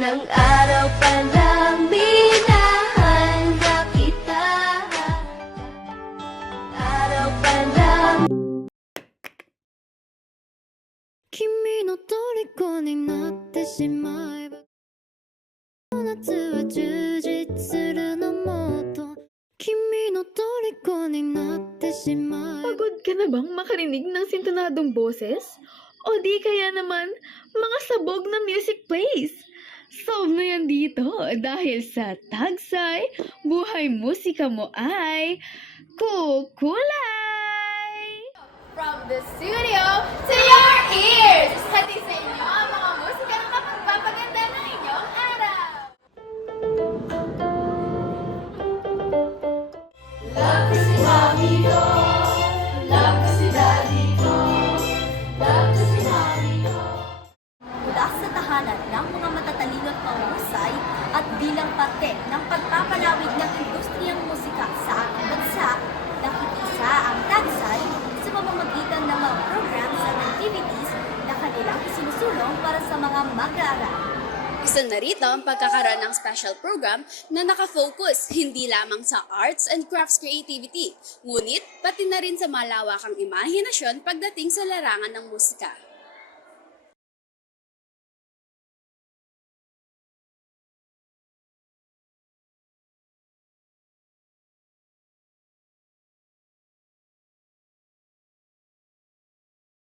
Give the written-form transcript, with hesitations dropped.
Unang araw pa lang minahanda kita. Araw pa lang. 君の虜になってしまえば夏は充実するのもっと君の虜になってしまえば Pagod ka na bang makarinig ng sintonadong boses? O di kaya naman, mga sabog na music plays? Solve na yan dito dahil sa Tagsay, buhay musika mo ay kukulay! From the studio to your ears! Hatid sa inyo ang mga musika na mapagpapaganda ng inyong araw! Love ko si mami ko, love ko si daddy ko, love ko si mami ko. Mula sa tahanan ng mga matatalino at mahusay at bilang parte ng pagpapalawig ng industriyang musika sa ating bansa, nakikisa ang Tagsay sa pamamagitan ng mga programs at activities na kanilang isinusulong para sa mga mag-aaral. Isa na rito ang pagkakaroon ng special program na nakafocus hindi lamang sa arts and crafts creativity, ngunit pati na rin sa malawakang imahinasyon pagdating sa larangan ng musika.